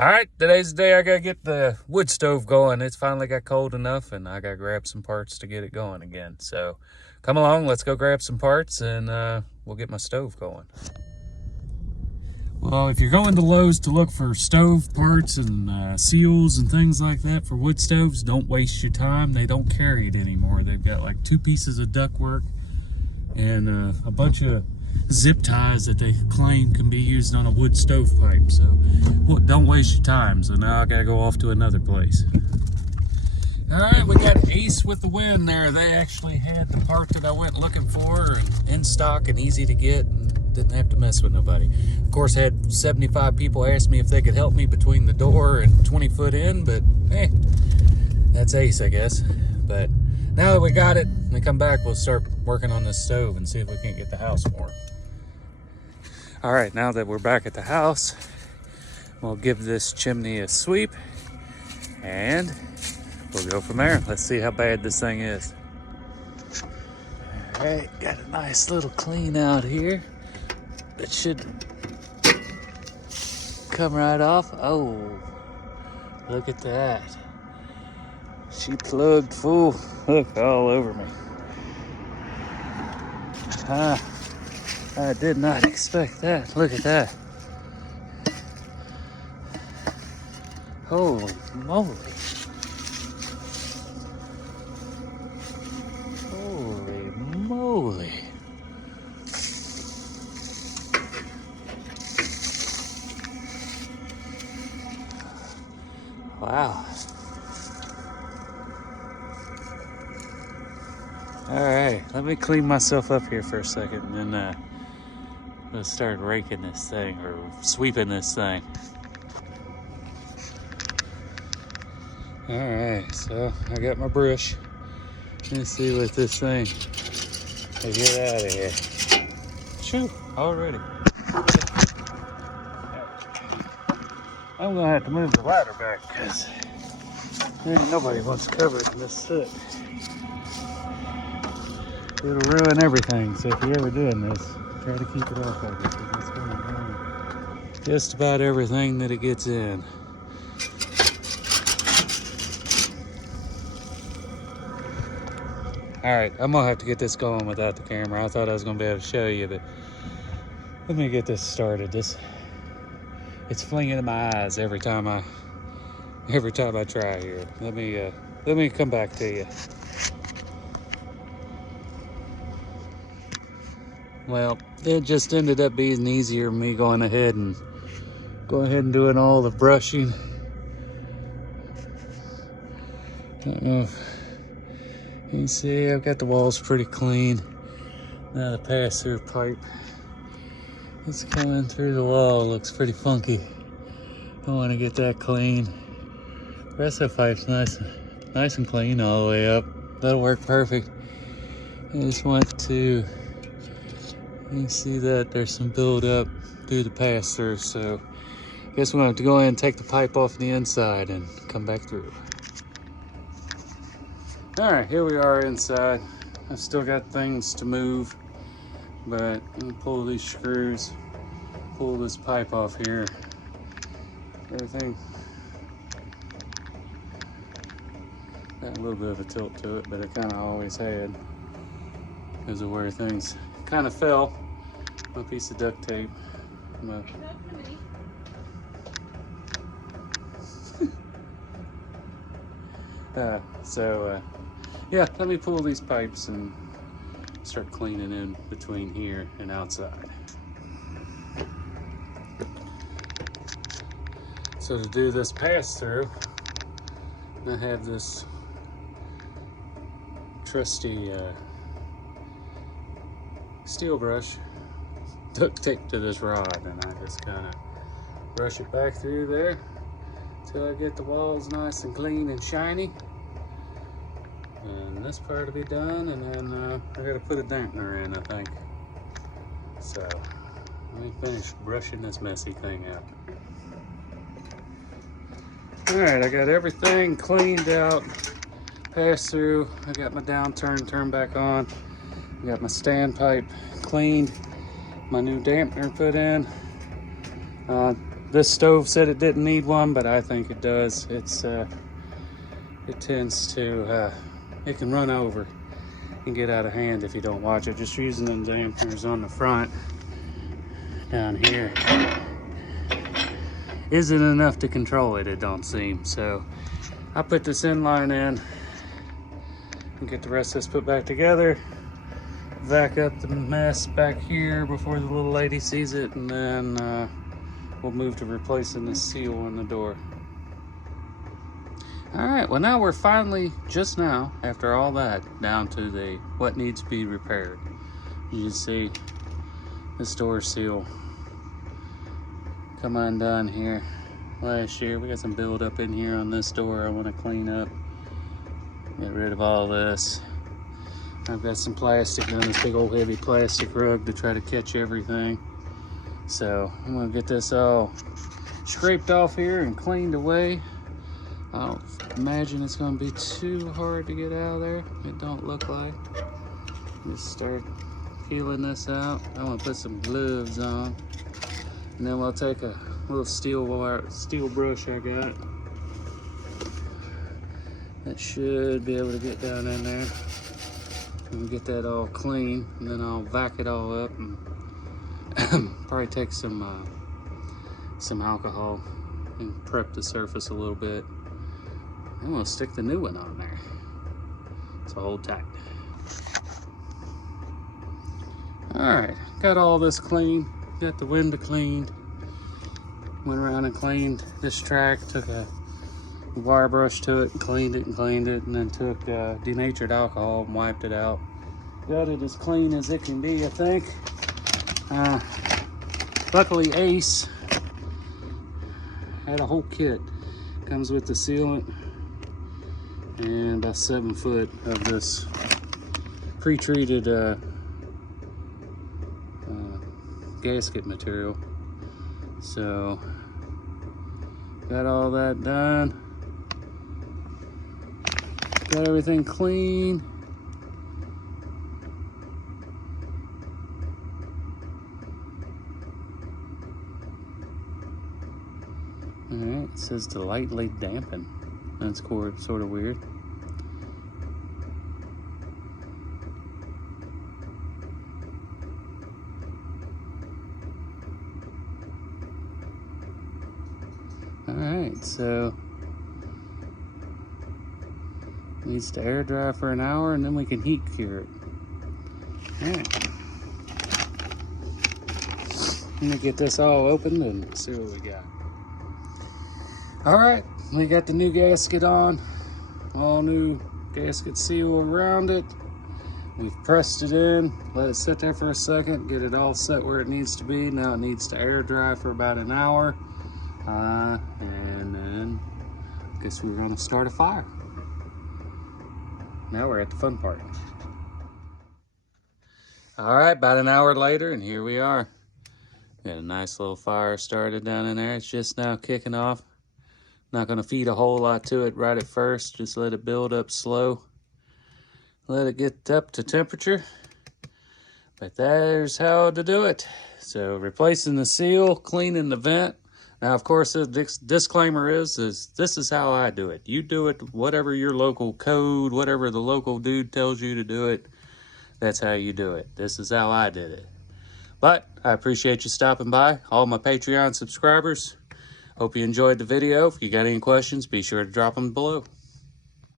All right, today's the day I gotta get the wood stove going. It's finally got cold enough and I gotta grab some parts to get it going again. So come along, let's go grab some parts and we'll get my stove going. Well, if you're going to Lowe's to look for stove parts and seals and things like that for wood stoves, don't waste your time. They don't carry it anymore. They've got like 2 pieces of ductwork and a bunch of zip ties that they claim can be used on a wood stovepipe. So don't waste your time. So now I gotta go off to another place. All right, we got Ace with the Wind there. They actually had the part that I went looking for and in stock and easy to get and didn't have to mess with nobody. Of course, had 75 people ask me if they could help me between the door and 20 foot in, but hey, that's Ace, I guess. But now that we got it, when we come back, we'll start working on this stove and see if we can't get the house warm. All right, now that we're back at the house, we'll give this chimney a sweep and we'll go from there. Let's see how bad this thing is. All right, got a nice little clean out here. That should come right off. Oh, look at that. She plugged full. Look, all over me. I did not expect that. Look at that. Holy moly. Holy moly. Wow. All right, let me clean myself up here for a second and then we'll start raking this thing or sweeping this thing. All right, so I got my brush. Let's see what this thing will get out of here. Shoo, already. I'm gonna have to move the ladder back because there ain't nobody wants covered in this soot. It'll ruin everything, so if you're ever doing this, try to keep it off of it. It's gonna ruin just about everything that it gets in. Alright, I'm gonna have to get this going without the camera. I thought I was gonna be able to show you, but let me get this started. It's flinging in my eyes every time I try here. Let me come back to you. Well, it just ended up being easier me going ahead and doing all the brushing. I don't know if you can see I've got the walls pretty clean. Now the pass-through pipe is coming through the wall. Looks pretty funky. I want to get that clean. The rest of the pipe's nice and clean all the way up. That'll work perfect. I just want to. You can see that there's some buildup through the pass-through, so I guess we're going to have to go ahead and take the pipe off the inside and come back through. All right, here we are inside. I've still got things to move, but I'm going to pull these screws, pull this pipe off here. Everything got a little bit of a tilt to it, but it kind of always had because of where things kind of fell. My piece of duct tape. Yeah, let me pull these pipes and start cleaning in between here and outside. So to do this pass through, I have this trusty steel brush duct taped to this rod, and I just kind of brush it back through there until I get the walls nice and clean and shiny. And this part will be done, and then I gotta put a dampener in, I think. So let me finish brushing this messy thing out. All right, I got everything cleaned out, passed through. I got my downturn turned back on. I got my standpipe cleaned, my new dampener put in. This stove said it didn't need one, but I think it does. It tends to, it can run over and get out of hand if you don't watch it. Just using them dampeners on the front down here isn't enough to control it, it don't seem. So I put this inline in and get the rest of this put back together, vac up the mess back here before the little lady sees it, and then we'll move to replacing the seal on the door. All right, well now we're finally, just now, after all that, down to the what needs to be repaired. You can see this door seal come undone here last year. We got some buildup in here on this door I want to clean up, get rid of all this. I've got some plastic on this big old heavy plastic rug to try to catch everything. So I'm gonna get this all scraped off here and cleaned away. I don't imagine it's gonna be too hard to get out of there. It don't look like. Just start peeling this out. I'm gonna put some gloves on, and then we'll take a little steel brush I got. That should be able to get down in there. And get that all clean, and then I'll vac it all up and probably take some alcohol and prep the surface a little bit. I'm gonna stick the new one on there, so hold tight. All right, got all this clean, got the window cleaned, went around and cleaned this track, took a wire brush to it and cleaned it, and then took denatured alcohol and wiped it out. Got it as clean as it can be, I think. Luckily Ace had a whole kit. Comes with the sealant and about 7 foot of this pre-treated gasket material. So got all that done. Got everything clean. All right, it says to lightly dampen. That's sort of weird. All right, so needs to air dry for an hour, and then we can heat cure it. All right. Let me get this all opened and see what we got. All right, we got the new gasket on, all new gasket seal around it. We've pressed it in, let it sit there for a second, get it all set where it needs to be. Now it needs to air dry for about an hour, and then I guess we're gonna start a fire. Now we're at the fun part. All right, about an hour later, and here we are. Got a nice little fire started down in there. It's just now kicking off. Not gonna feed a whole lot to it right at first. Just let it build up slow. Let it get up to temperature. But there's how to do it. So replacing the seal, cleaning the vent. Now, of course, the disclaimer is this is how I do it. You do it whatever your local code, whatever the local dude tells you to do it. That's how you do it. This is how I did it. But I appreciate you stopping by, all my Patreon subscribers. Hope you enjoyed the video. If you got any questions, be sure to drop them below.